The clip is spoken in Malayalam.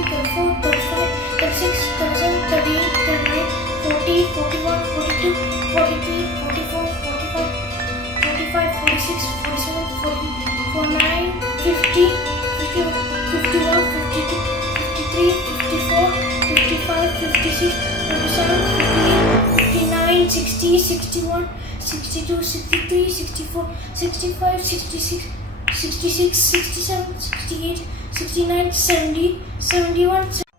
33, 34, 35, 36, 37, 38, 39, 40, 41, 42, 43, 44, 45, 45, 46, 47, 49, 50, 51, 52, 53, 54, 55, 56, 57, 58, 59, 60, 61, 62, 63, 64, 65, 66, 66, 67, 68, 69, 70, 71,